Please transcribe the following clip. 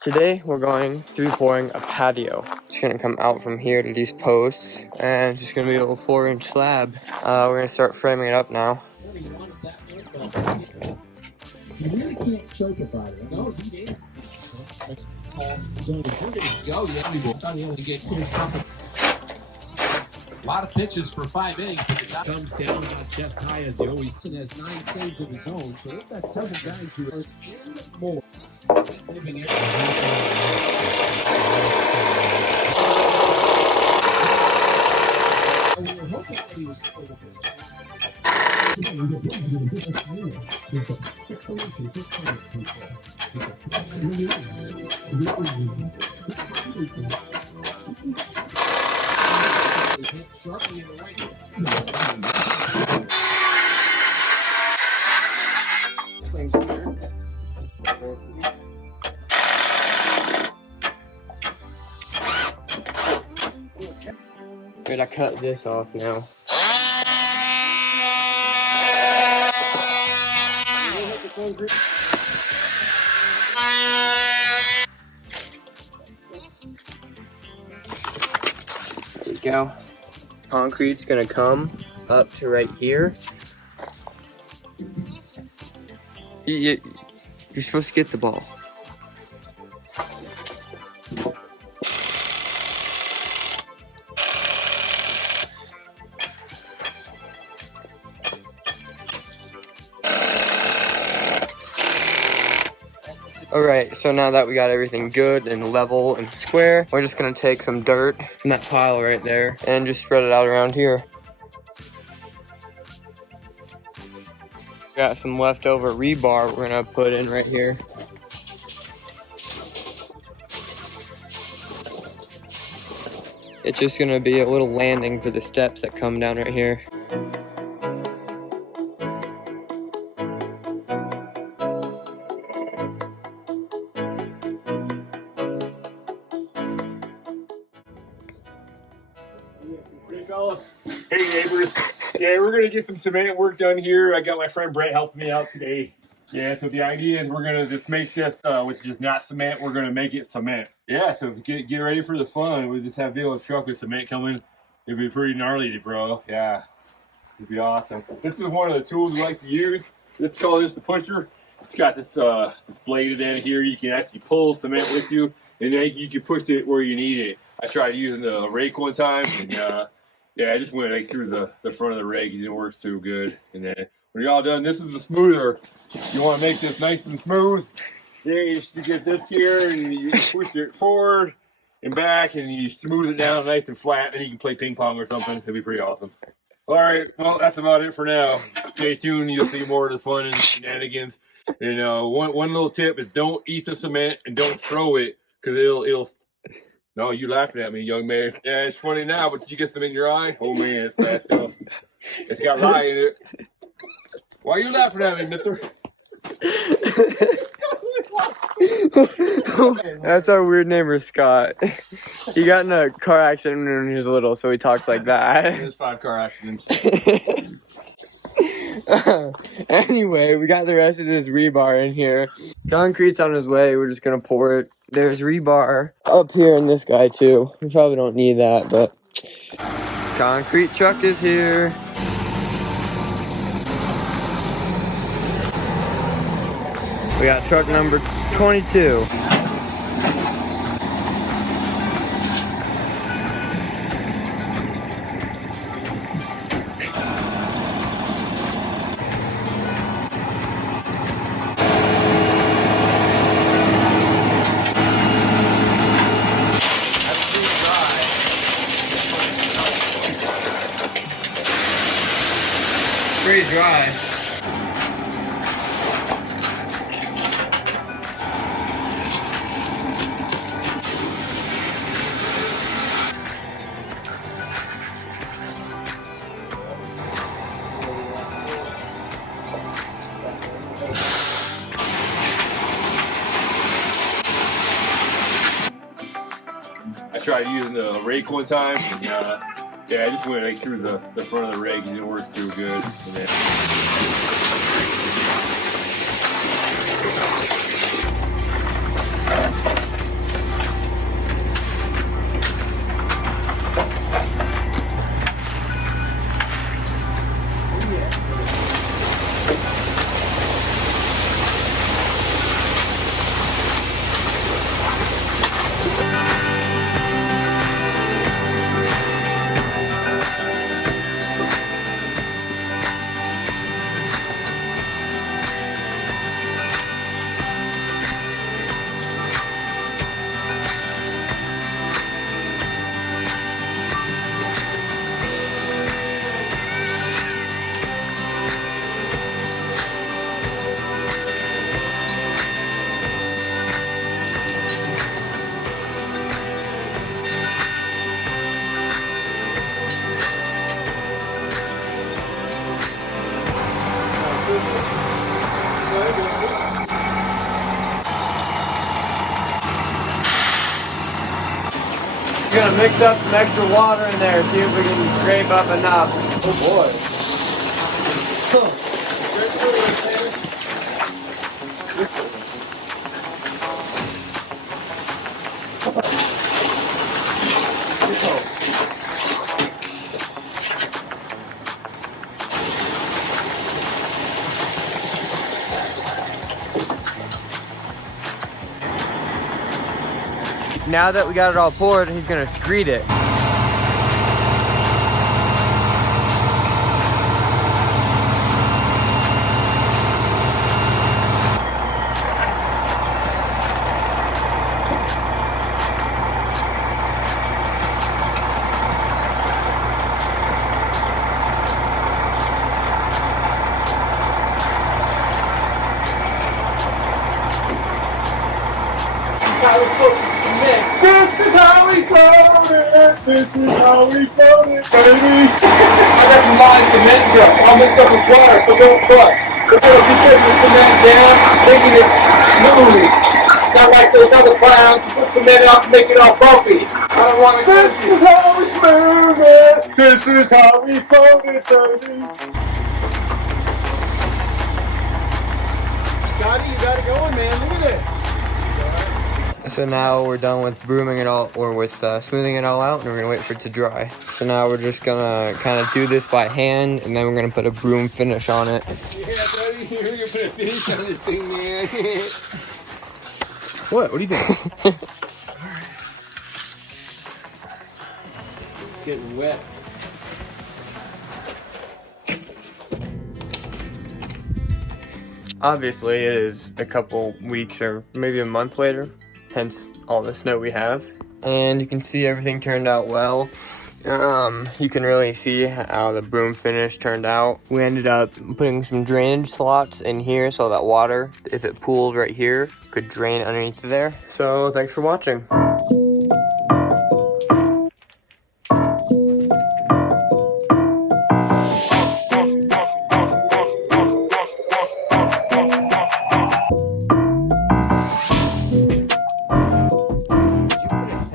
Today we're going to be pouring a patio. It's going to come out from here to these posts, and it's just going to be a little 4-inch slab. We're going to start framing it up now. You really can't choke about it. No, you can't. So if we're going to go, you only get 2 company. A lot of pitches for 5 innings, but it comes down not chest high as he always has 9 saves of his own. So we've got several guys who are in more. Moving it. We were hoping that he was still good. Good, I cut this off now. There we go. Concrete's gonna come up to right here. You're supposed to get the ball. Alright, so now that we got everything good and level and square, we're just gonna take some dirt from that pile right there and just spread it out around here. Got some leftover rebar we're gonna put in right here. It's just gonna be a little landing for the steps that come down right here. Hey fellas, hey neighbors. Yeah, we're gonna get some cement work done here. I got my friend Brett helping me out today. Yeah, so the idea is we're gonna just make this, which is not cement, we're gonna make it cement. Yeah, so get ready for the fun. We just have a big old truck with cement coming. It'd be pretty gnarly, bro. Yeah, it'd be awesome. This is one of the tools we like to use. Let's call this the pusher. It's got this blade in here. You can actually pull cement with you, and then you can push it where you need it. I tried using the rake one time, and yeah, I just went like through the front of the rake. It didn't work so good. And then when you're all done, this is the smoother. You want to make this nice and smooth. Then you just get this here, and you push it forward and back, and you smooth it down nice and flat. Then you can play ping pong or something. It'll be pretty awesome. All right, well, that's about it for now. Stay tuned. You'll see more of the fun and shenanigans. And one little tip is don't eat the cement and don't throw it, because it'll. No, you laughing at me, young man. Yeah, it's funny now, but did you get some in your eye? Oh man, it's bad stuff. It's got lye in it. Why are you laughing at me, mister? That's our weird neighbor, Scott. He got in a car accident when he was little, so he talks like that. There's 5 car accidents. Anyway, we got the rest of this rebar in here. Concrete's on his way. We're just gonna pour it. There's rebar up here in this guy too. We probably don't need that, but concrete truck is here. We got truck number 22. Pretty dry. I tried using the rake one time, and yeah, I just went like through the front of the rake. It didn't work too good. And then We're gonna mix up some extra water in there, see if we can scrape up enough. Oh boy. Now that we got it all poured, he's gonna screed it. This is how we fold it. This is how we fold it, baby. I got some live cement brush all mixed up with water, so don't bust. We're gonna be putting the cement down, making it smooth. Not like those other clowns who put cement up and make it all bumpy. I don't want to This is how we smooth it. This is how we fold it, baby. Scotty, you got it going, man. Look at this. So now we're done with brooming it all, or with smoothing it all out, and we're gonna wait for it to dry. So now we're just gonna kind of do this by hand, and then we're gonna put a broom finish on it. Yeah, buddy, you're gonna put a finish on this thing, man. What do you think? Getting wet. Obviously, it is a couple weeks or maybe a month later, hence all the snow we have. And you can see everything turned out well. You can really see how the broom finish turned out. We ended up putting some drainage slots in here so that water, if it pooled right here, could drain underneath there. So thanks for watching.